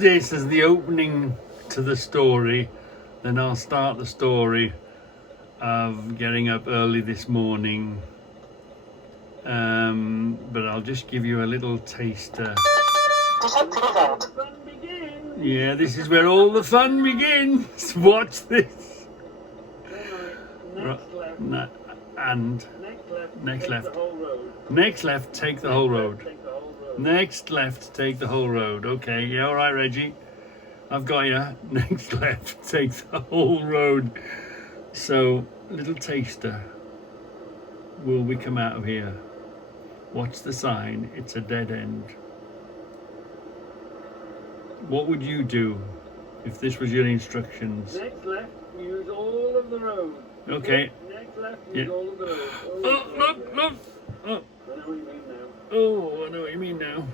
this as the opening to the story, then I'll start the story of getting up early this morning. But I'll just give you a little taster. Yeah, this is where all the fun begins. Watch this. Next left. Next left, take the whole road. Next left, take the whole road. Okay, yeah, all right, Reggie. I've got you. Next left, take the whole road. So, little taster. Will we come out of here? Watch the sign. It's a dead end. What would you do if this was your instructions? Next left, use all of the road. Okay. Next left, use all of the road. Oh, look. Oh. I know what you mean now. Oh, I know what you mean now.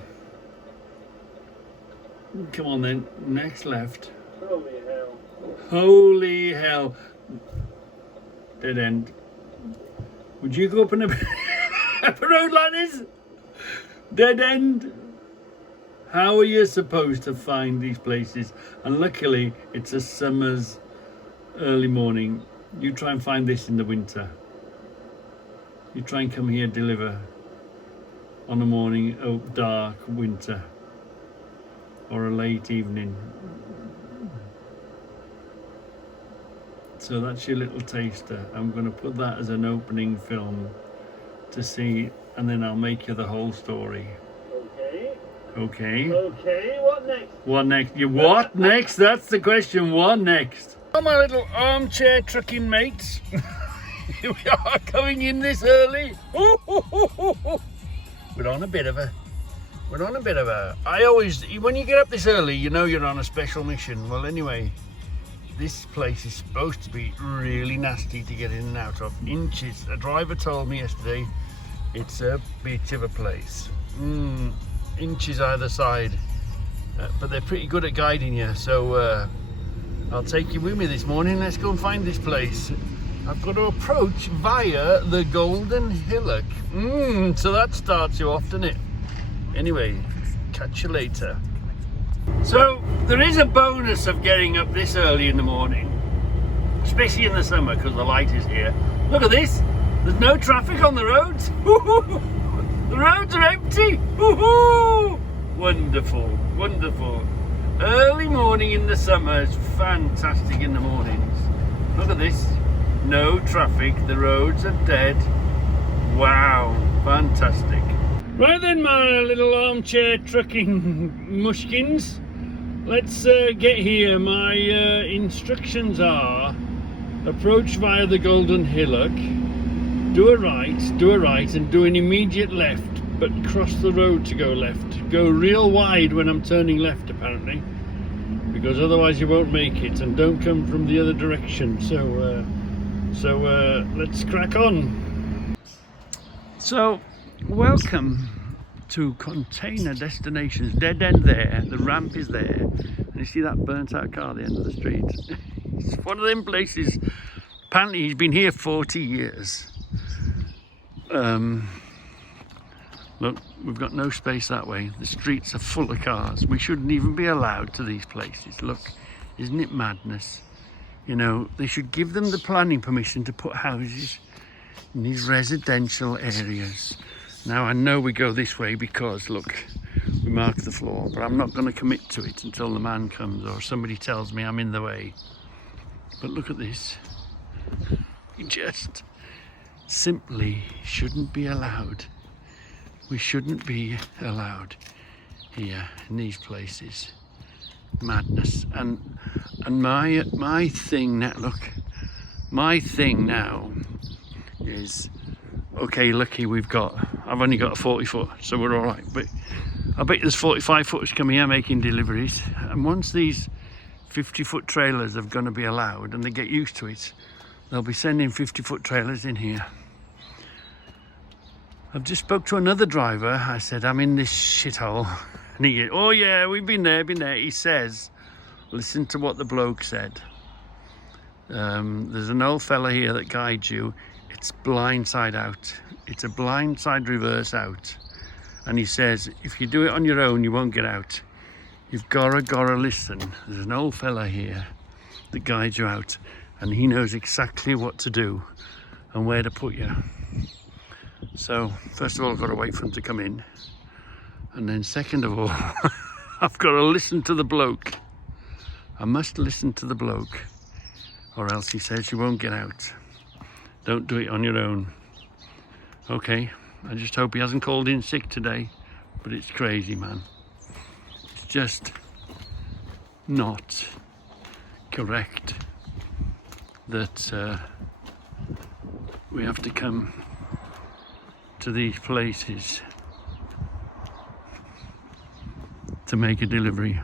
Come on then. Next left. Holy hell. Holy hell. Dead end. Would you go up on a road like this? Dead end. How are you supposed to find these places? And luckily, it's a summer's early morning. You try and find this in the winter. You try and come here, deliver on a morning, dark winter, or a late evening. So that's your little taster. I'm going to put that as an opening film to see, and then I'll make you the whole story. Okay. Okay, what next? What next? What next? That's the question. What next? Oh, my little armchair trucking mates. Here we are coming in this early. We're on a bit of a. I always, when you get up this early, you know you're on a special mission. Well, anyway, this place is supposed to be really nasty to get in and out of. Inches. A driver told me yesterday it's a bit of a place. Inches either side, but they're pretty good at guiding you, so I'll take you with me this morning. Let's go and find this place. I've got to approach via the Golden Hillock. So that starts you off, doesn't it? Anyway, catch you later. So there is a bonus of getting up this early in the morning, especially in the summer because the light is here. Look at this. There's no traffic on the roads. The roads are empty. Woohoo! Wonderful, wonderful. Early morning in the summer is fantastic in the mornings. Look at this. No traffic. The roads are dead. Wow, fantastic. Right then, my little armchair trucking mushkins. Let's get here. My instructions are approach via the Golden Hillock. Do a right and do an immediate left, but cross the road to go left. Go real wide when I'm turning left, apparently, because otherwise you won't make it, and don't come from the other direction. So let's crack on. So, welcome to Container Destinations. Dead end there, the ramp is there, and you see that burnt out car at the end of the street. It's one of them places. Apparently he's been here 40 years. Look, we've got no space that way. The streets are full of cars. We shouldn't even be allowed to these places. Look, isn't it madness? You know, they should give them the planning permission to put houses in these residential areas. Now, I know we go this way because, look, we mark the floor, but I'm not going to commit to it until the man comes or somebody tells me I'm in the way. But look at this. We just simply shouldn't be allowed. We shouldn't be allowed here in these places. Madness. And my thing now, look, my thing now is, okay, lucky I've only got a 40 foot, so we're all right, but I bet there's 45 footers coming here making deliveries, and once these 50-foot trailers are going to be allowed and they get used to it, they'll be sending 50-foot trailers in here. I've just spoke to another driver. I said, I'm in this shithole. And he goes, oh yeah, we've been there. He says, listen to what the bloke said. There's an old fella here that guides you. It's blind side out. It's a blind side reverse out. And he says, if you do it on your own, you won't get out. You've gotta listen. There's an old fella here that guides you out, and he knows exactly what to do and where to put you. So first of all, I've got to wait for him to come in, and then second of all, I've got to listen to the bloke. I must listen to the bloke, or else he says you won't get out. Don't do it on your own. Okay, I just hope he hasn't called in sick today, but it's crazy, man. It's just not correct that we have to come to these places to make a delivery.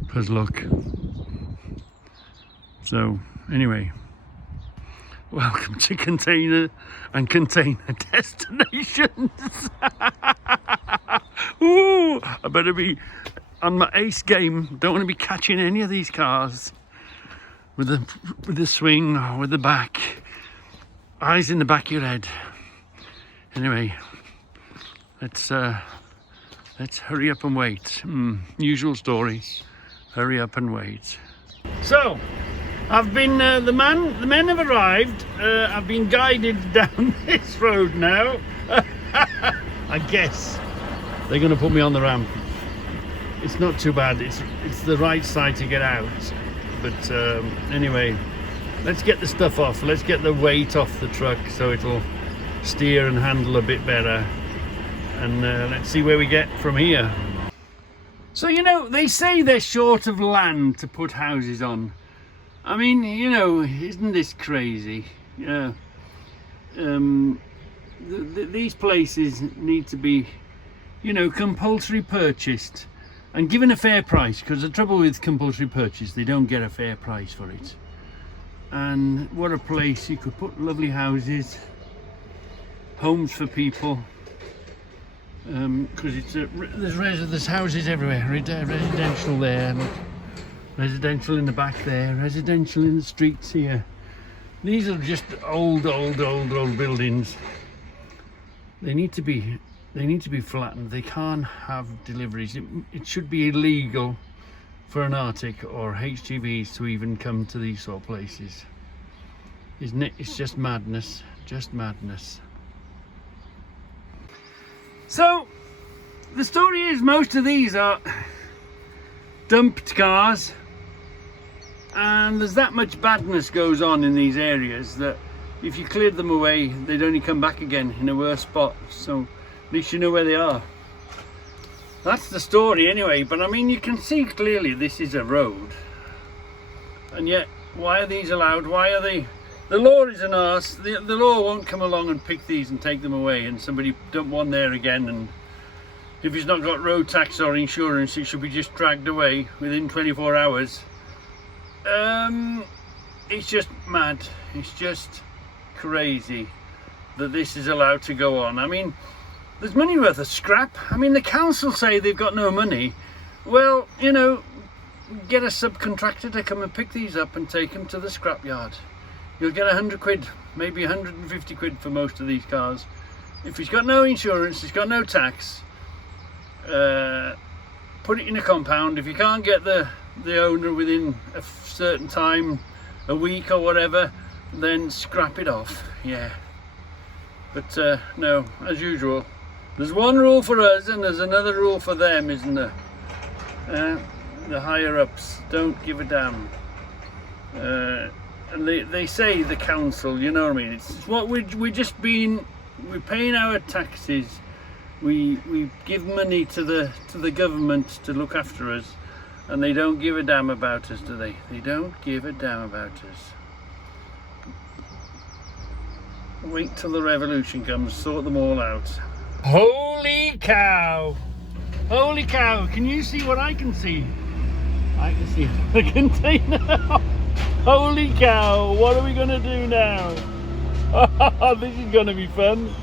Because look. So anyway, welcome to Container and Container Destinations. Ooh, I better be on my ace game. Don't want to be catching any of these cars with the swing or with the back. Eyes in the back of your head. Anyway, let's hurry up and wait. Usual story. Hurry up and wait. So, I've been the men have arrived. I've been guided down this road now. I guess they're going to put me on the ramp. It's not too bad. It's the right side to get out. But anyway, let's get the stuff off. Let's get the weight off the truck so it'll steer and handle a bit better. And let's see where we get from here. So, you know, they say they're short of land to put houses on. I mean, you know, isn't this crazy? Yeah. These places need to be, you know, compulsory purchased and given a fair price, because the trouble with compulsory purchase, they don't get a fair price for it. And what a place. You could put lovely houses, homes for people. Because there's houses everywhere. Residential there, look. Residential in the back there. Residential in the streets here. These are just old buildings. They need to be flattened. They can't have deliveries. It should be illegal for an Arctic or HGVs to even come to these sort of places. Isn't it? It's just madness. Just madness. So, the story is most of these are dumped cars, and there's that much badness goes on in these areas that if you cleared them away, they'd only come back again in a worse spot. So, at least you know where they are. That's the story anyway, but I mean, you can see clearly this is a road. And yet, why are these allowed? Why are they... The law is an arse. The law won't come along and pick these and take them away and somebody dump one there again, and if he's not got road tax or insurance, it should be just dragged away within 24 hours. It's just mad. It's just crazy that this is allowed to go on. I mean, there's money worth of scrap. I mean, the council say they've got no money. Well, you know, get a subcontractor to come and pick these up and take them to the scrapyard. You'll get 100 quid, maybe 150 quid for most of these cars. If he's got no insurance, he's got no tax, put it in a compound. If you can't get the owner within a certain time, a week or whatever, then scrap it off. Yeah. But no, as usual, there's one rule for us and there's another rule for them, isn't there? The higher ups don't give a damn. And they say the council, you know what I mean? It's what we're paying our taxes. We give money to the government to look after us, and they don't give a damn about us, do they? They don't give a damn about us. Wait till the revolution comes, sort them all out. Holy cow! Holy cow! Can you see what I can see? I can see the container. Holy cow, what are we going to do now? This is going to be fun.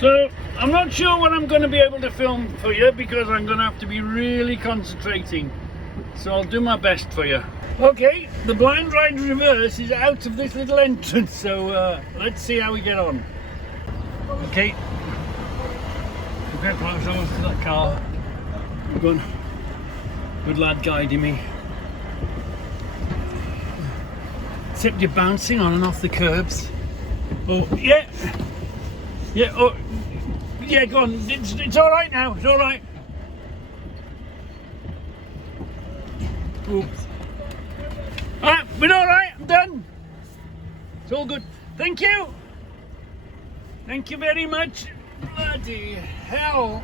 So, I'm not sure what I'm going to be able to film for you because I'm going to have to be really concentrating. So I'll do my best for you. Okay, the blind ride reverse is out of this little entrance, so let's see how we get on. Okay, we'll get close over to that car. Good. Good lad guiding me. Except you're bouncing on and off the curbs. Oh, yeah. Yeah, oh, yeah, go on. It's all right now. It's all right. Oops. All right, we're all right. I'm done. It's all good. Thank you. Thank you very much. Bloody hell.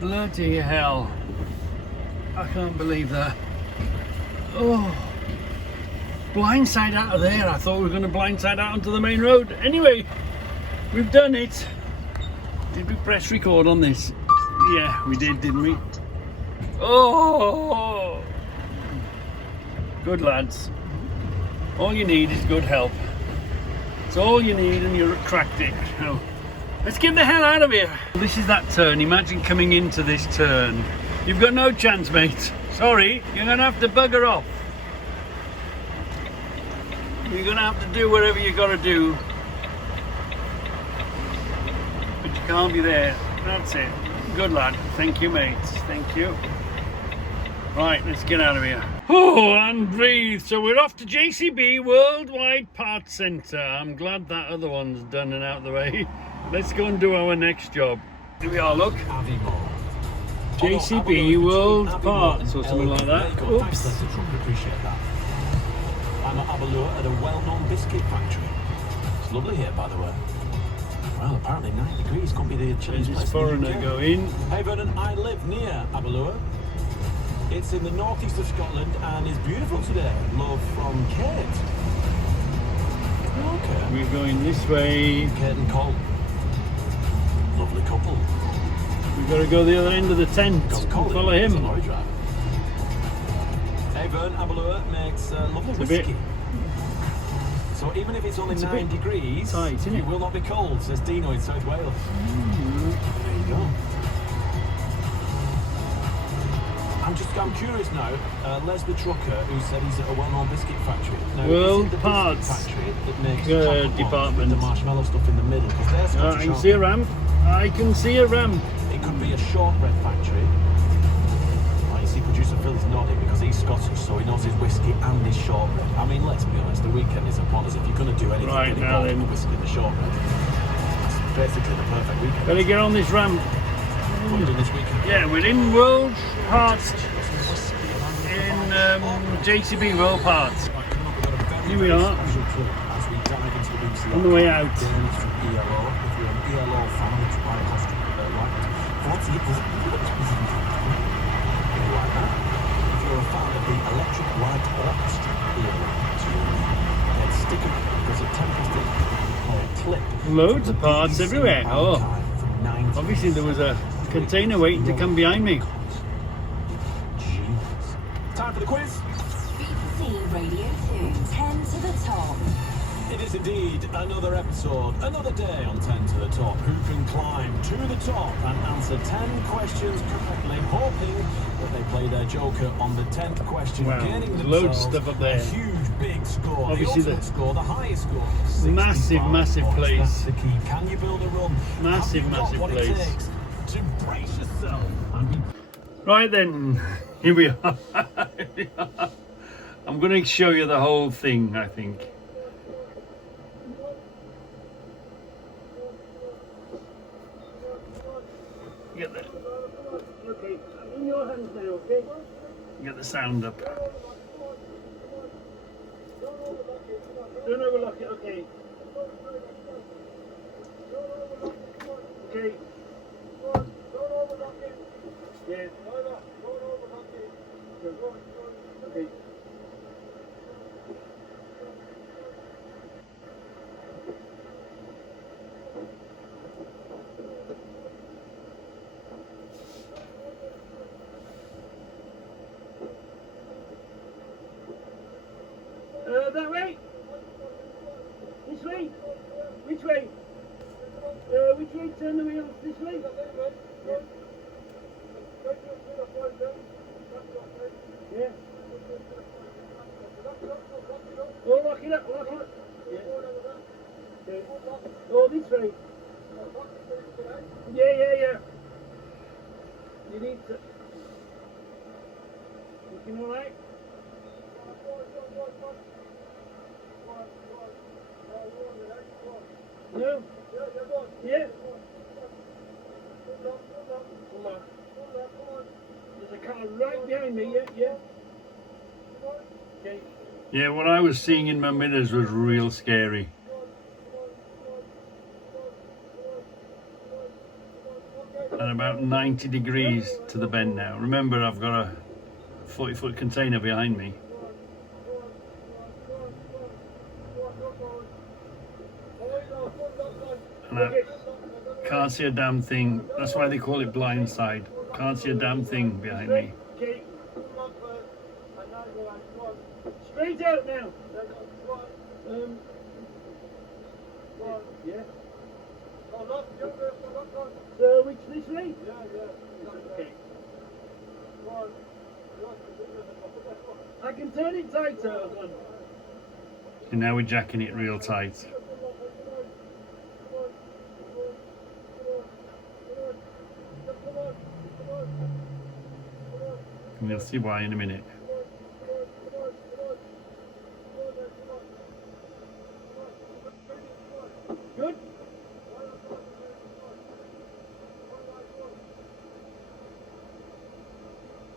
Bloody hell. I can't believe that. Oh. Blindside out of there. I thought we were going to blindside out onto the main road. Anyway, we've done it. Did we press record on this? Yeah, we did, didn't we? Oh. Good lads. All you need is good help. It's all you need and you're cracked it. Now, let's get the hell out of here. This is that turn. Imagine coming into this turn. You've got no chance, mate. Sorry, you're going to have to bugger off. You're going to have to do whatever you got to do. But you can't be there. That's it. Good lad. Thank you, mates. Thank you. Right, let's get out of here. Oh, and breathe. So we're off to JCB Worldwide Parts Centre. I'm glad that other one's done and out of the way. Let's go and do our next job. Here we are, look. JCB World Parts or something like that. Oops. I'm at Abalua at a well-known biscuit factory. It's lovely here, by the way. Well, apparently 9 degrees can't be the chilliest There's place this foreigner going. Hey Vernon, I live near Abalua. It's in the northeast of Scotland and is beautiful today. Love from Kate. Okay. We're going this way. Kate and Cole. Lovely couple. We've got to go the other end of the tent and follow He's a him. lorry driver. Hey Vern, Abalua makes lovely It's a whiskey. bit- So even if it's only It's a 9 bit degrees, tight, isn't you it? will not be cold, says Dino in South Wales. There you go. I'm curious now, Les the trucker, who said he's at a well-known biscuit factory. Now, World is it the Parts biscuit factory that makes chocolate ones department. with the marshmallow stuff in the middle? Because they're I Scottish, can aren't see a they? ramp. I can see a ramp. It could be a shortbread factory. Well, you see, producer Phil's nodding because he's Scottish, so he knows his whiskey and his shortbread. I mean, let's be honest, the weekend is upon us. If you're going to do anything, Right, get now involved in then. the whiskey and the shortbread. That's basically the perfect weekend. Better get on this ramp. What are you doing this weekend? Yeah, we're in World Parts. In JCB World Parts. Here we are. On the way out. If you're a fan of the Electric Light Orchestra, stick it because a Tempest or a clip. Loads of parts everywhere. Oh, obviously there was a container waiting to come behind me. Time for the quiz. BBC Radio 2, 10 to the top. It is indeed another episode, another day on 10 to the top. Who can climb to the top and answer 10 questions correctly, hoping that they play their joker on the 10th question, Wow, gaining there's loads of themselves stuff up there. a huge big score. Obviously the ultimate score, the highest score. Massive, 65 massive points. place. That's the key. Can you build a run? Massive, Have you got massive what place. It takes to brace yourself and be Right then, here we are. I'm going to show you the whole thing, I think. Get the, Okay, I'm in your hands now, okay? get the sound up. Don't overlook it, okay? Okay. Yeah. Okay. That way? This way? Which way? Which way? Turn the wheels this way? Yeah. Yeah. Oh, lock it up, lock it up. Yeah. Okay. Oh, this way. Yeah. You need to. Looking alright? No? Yeah. Come on. There's a car right behind me, yeah. Okay. Yeah, what I was seeing in my mirrors was real scary. And about 90 degrees to the bend now. Remember, I've got a 40-foot container behind me. And I can't see a damn thing. That's why they call it blindside. Can't see a damn thing behind me. Okay. Straight out now. Yeah. So which this way? Okay. I can turn it tighter. And now we're jacking it real tight. And we'll see why in a minute. Good.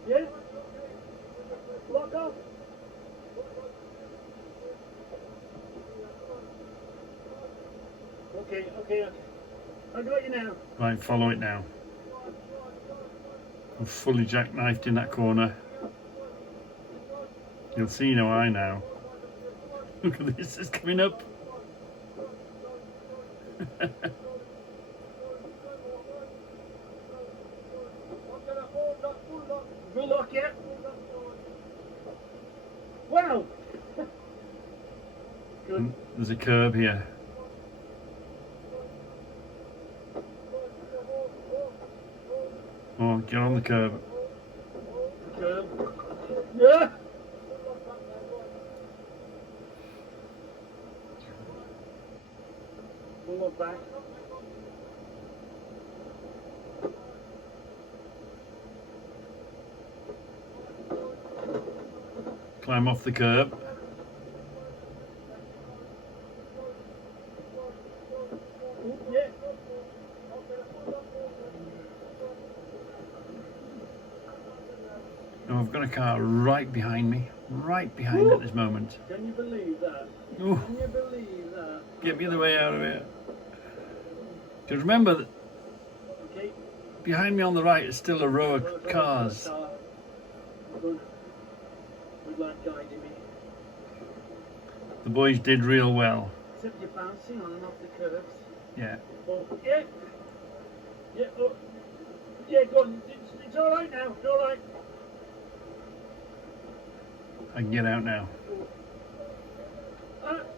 Yeah. Lock off. Okay. I got you now. Right, follow it now. I'm fully jackknifed in that corner. You'll see no eye now. Look at this, it's coming up. Full lock, yeah. Wow. Good. And there's a curb here. Oh, get on the curb. Curb. Yeah. Full lock back. Climb off the curb. Yeah. Now I've got a car right behind me. Right behind at this moment. Can you believe that? Ooh, Can you believe that? get me the way out of here. Because remember that Okay. behind me on the right is still a row of cars. Good. Good lad guiding me. The boys did real well. Except you're bouncing on and off the curves. Yeah. Oh, yeah. Yeah, oh. Yeah, go on. It's all right now. It's all right. I can get out now.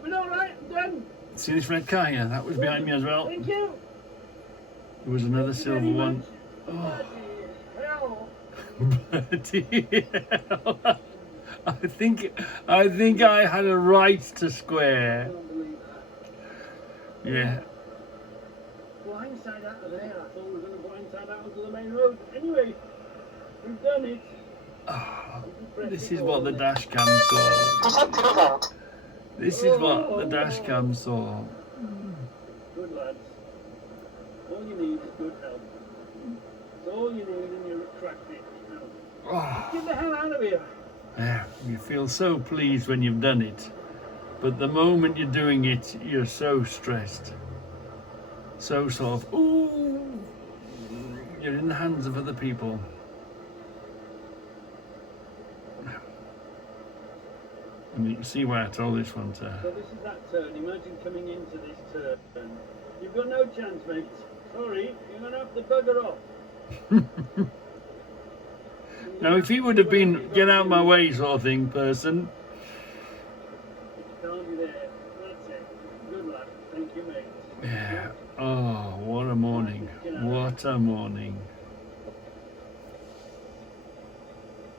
We're all right. I'm done. See this red car here? That was behind me as well. Thank you. There was another Thank you silver very one. much. Oh. Bloody hell. Bloody hell. I think I had a right to I square. can't believe that. Yeah. Blindside out of there. I thought we were going to blindside out onto the main road. Anyway, we've done it. This is what the dash cam saw. This is what the dash cam saw. Good lads. All you need is good help. It's all you need and you're attracted. Oh, Get the hell out of here. yeah, you feel so pleased when you've done it. But the moment you're doing it, you're so stressed. So sort of, ooh, you're in the hands of other people. And you can see why I told this one to. So this is that turn. Imagine coming into this turn. You've got no chance, mate. Sorry, you're going to have to bugger off. Now, if he would have been get out of my way sort of thing person, Can't be there. That's it. Good lad. Thank you, mate. yeah. Oh, what a morning! What a morning!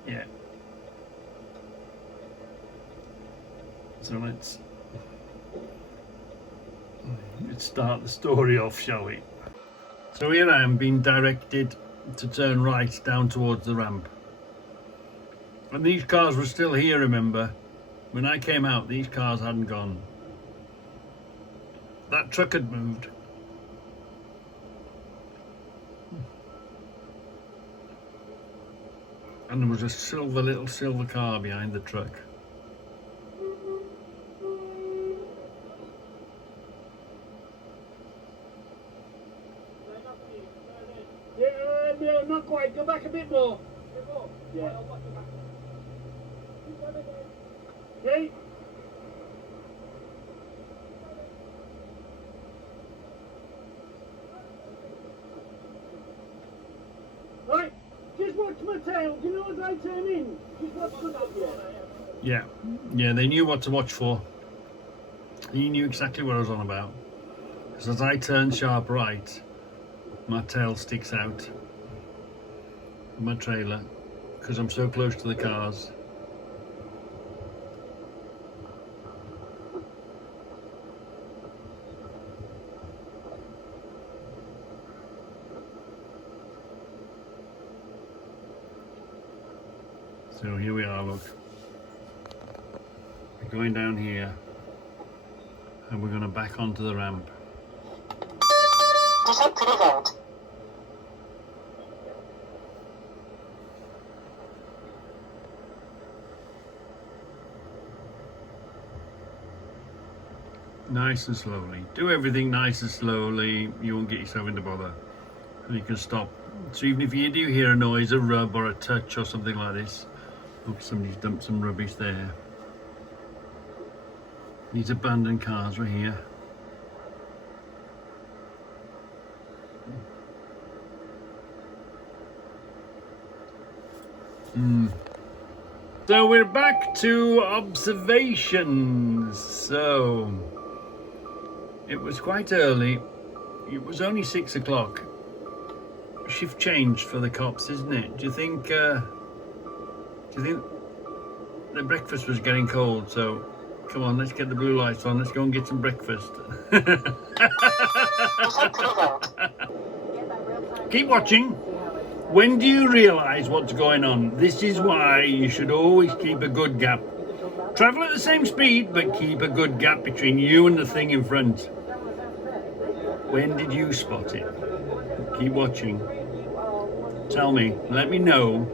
Yeah. So let's start the story off, shall we? So here I am being directed to turn right down towards the ramp. And these cars were still here, remember? When I came out, these cars hadn't gone. That truck had moved. And there was a little silver car behind the truck. Yeah, no, not quite. Go back a bit more. Yeah. Okay. Right, just watch my tail. Do you know as I turn in? Just watch the Yeah, they knew what to watch for. He knew exactly what I was on about. Because as I turn sharp right, my tail sticks out of my trailer because I'm so close to the cars. So here we are, look. We're going down here and we're going to back onto the ramp. Nice and slowly. Do everything nice and slowly. You won't get yourself into bother. And you can stop. So even if you do hear a noise, a rub or a touch or something like this. Look, somebody's dumped some rubbish there. These abandoned cars were here. So we're back to observations. So it was quite early. It was only 6 o'clock. Shift changed for the cops, isn't it? Do you think the breakfast was getting cold? So come on, let's get the blue lights on. Let's go and get some breakfast. Keep watching. When do you realise what's going on? This is why you should always keep a good gap. Travel at the same speed, but keep a good gap between you and the thing in front. When did you spot it? Keep watching. Tell me. Let me know.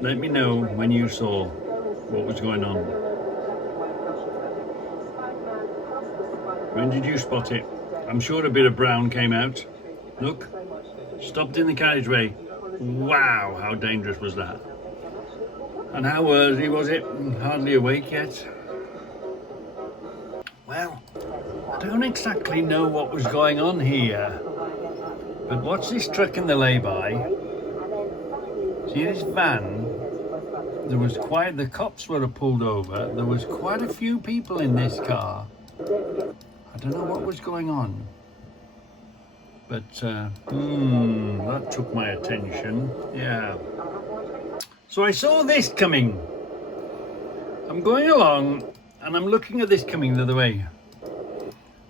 Let me know when you saw what was going on. When did you spot it? I'm sure a bit of brown came out. Look. Stopped in the carriageway. Wow, how dangerous was that? And how early was it? Hardly awake yet. Well, I don't exactly know what was going on here. But watch this truck in the lay-by. See this van? The cops were pulled over. There was quite a few people in this car. I don't know what was going on. But, that took my attention. Yeah. So I saw this coming. I'm going along and I'm looking at this coming the other way.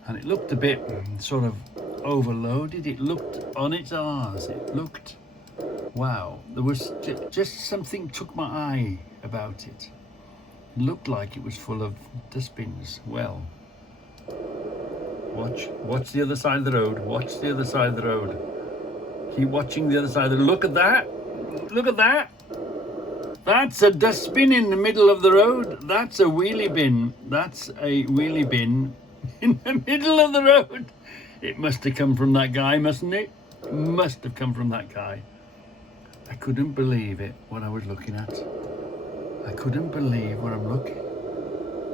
And it looked a bit sort of overloaded. It looked on its arse. It looked, wow. There was just something took my eye about it. It looked like it was full of dustbins. Well, watch the other side of the road. Watch the other side of the road. Keep watching the other side of the road. Look at that. Look at that. That's a dustbin in the middle of the road. That's a wheelie bin. That's a wheelie bin in the middle of the road. It must have come from that guy, mustn't it? Must have come from that guy. I couldn't believe it, what I was looking at. I couldn't believe what I'm looking.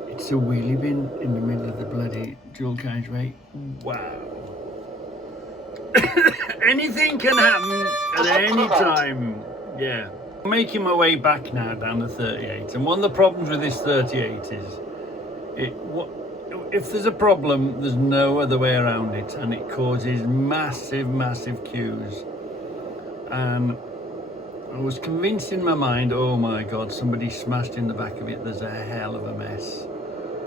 It's a wheelie bin in the middle of the bloody dual carriageway. Wow. Anything can happen at any time. Yeah. I'm making my way back now down the 38. And one of the problems with this 38 is if there's a problem, there's no other way around it. And it causes massive, massive queues. And I was convinced in my mind, oh my God, somebody smashed in the back of it. There's a hell of a mess.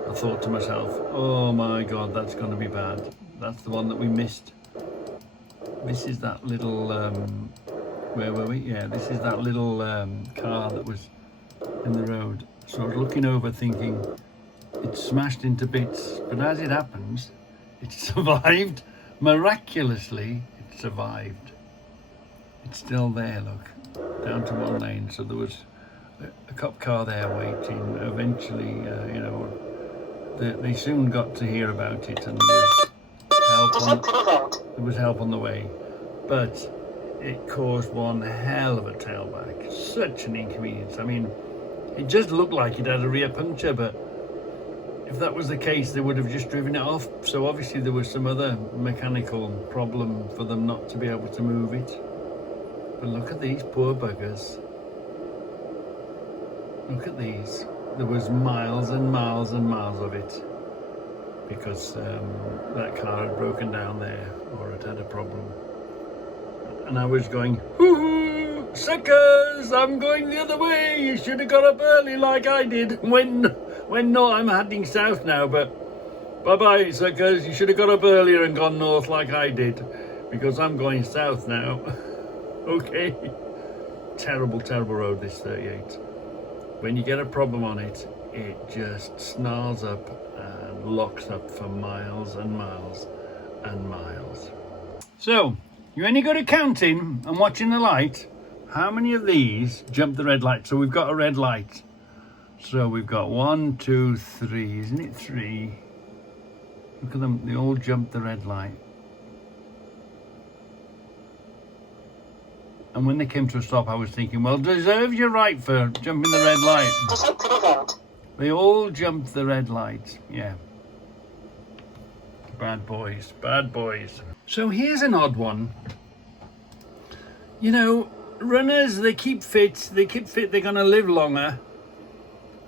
I thought to myself, oh my God, that's going to be bad. That's the one that we missed. This is that little, where were we? Yeah, this is that little car that was in the road. So I was looking over thinking it's smashed into bits, but as it happens, it survived. Miraculously, it survived. It's still there, look, down to one lane. So there was a cop car there waiting. Eventually, you know, they soon got to hear about it, and there was help on the way. But it caused one hell of a tailback. Such an inconvenience. I mean, it just looked like it had a rear puncture, but if that was the case, they would have just driven it off. So obviously there was some other mechanical problem for them not to be able to move it. But look at these poor buggers. Look at these. There was miles and miles and miles of it because that car had broken down there, or it had a problem. And I was going, hoo-hoo, suckers, I'm going the other way. You should have got up early like I did. When not, I'm heading south now, but bye-bye, suckers. You should have got up earlier and gone north like I did, because I'm going south now. Okay. Terrible, terrible road, this 38. When you get a problem on it, it just snarls up and locks up for miles and miles and miles. So, you any good at counting and watching the light? How many of these jump the red light? So we've got a red light. So we've got 1, 2, 3, isn't it 3? Look at them, they all jump the red light. And when they came to a stop, I was thinking, well, deserves your right for jumping the red light. They all jumped the red light, yeah. Bad boys, bad boys. So here's an odd one. You know, runners, they keep fit, they're gonna live longer.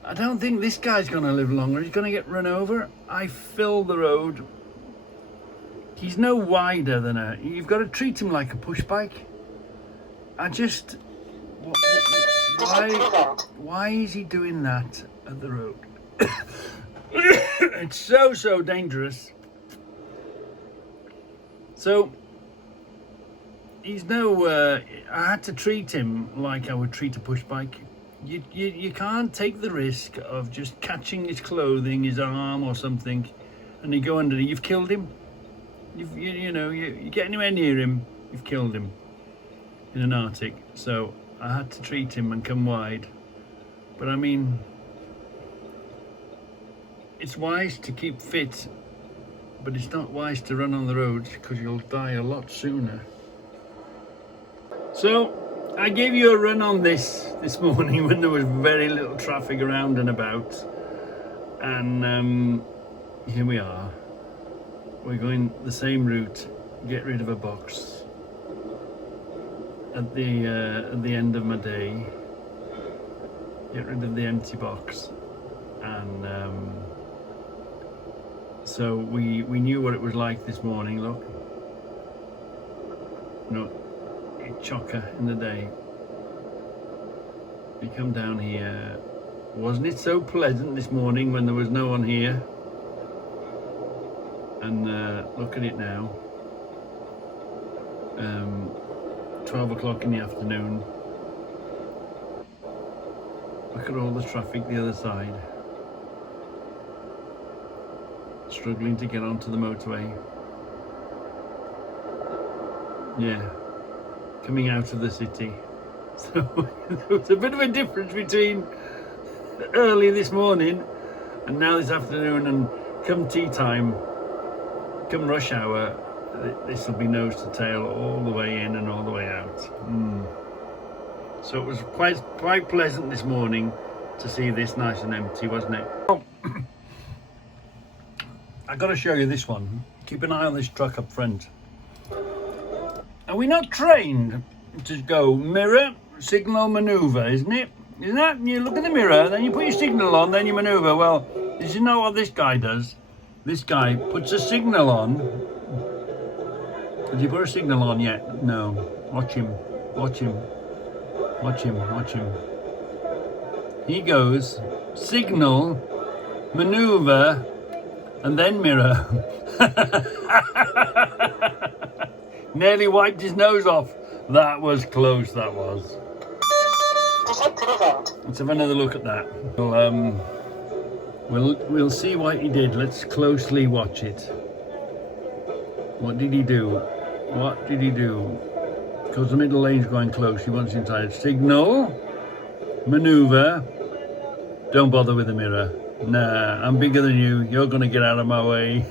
I don't think this guy's gonna live longer. He's gonna get run over. I fill the road. He's no wider than you've got to treat him like a push bike. I just, why is he doing that at the road? It's so dangerous. So, he's I had to treat him like I would treat a push bike. You can't take the risk of just catching his clothing, his arm or something, and you go under. You've killed him. You get anywhere near him, you've killed him in an Arctic. So I had to treat him and come wide. But I mean, it's wise to keep fit, but it's not wise to run on the roads because you'll die a lot sooner. So I gave you a run on this morning when there was very little traffic around and about, and here we are. We're going the same route. Get rid of a box at the end of my day. Get rid of the empty box, and so we knew what it was like this morning. Look, chocker in the day. We come down here. Wasn't it so pleasant this morning when there was no one here? And look at it now. 12 o'clock in the afternoon. Look at all the traffic the other side. Struggling to get onto the motorway. Yeah, coming out of the city. So there's a bit of a difference between early this morning and now this afternoon, and come tea time, come rush hour, this will be nose to tail all the way in and all the way out. So it was quite pleasant this morning to see this nice and empty, wasn't it? Oh, I got to show you this one. Keep an eye on this truck up front. Are we not trained to go mirror, signal, manoeuvre, isn't it? Isn't that? You look at the mirror, then you put your signal on, then you manoeuvre. Well, this is not what this guy does. This guy puts a signal on. Has he put a signal on yet? No. Watch him. Watch him. Watch him. Watch him. He goes, signal, manoeuvre, and then mirror. Nearly wiped his nose off. That was close, that was. Let's have another look at that. We'll see what he did. Let's closely watch it. What did he do? What did he do? Because the middle lane's going close. He wants inside. Signal. Maneuver. Don't bother with the mirror. Nah, I'm bigger than you. You're going to get out of my way.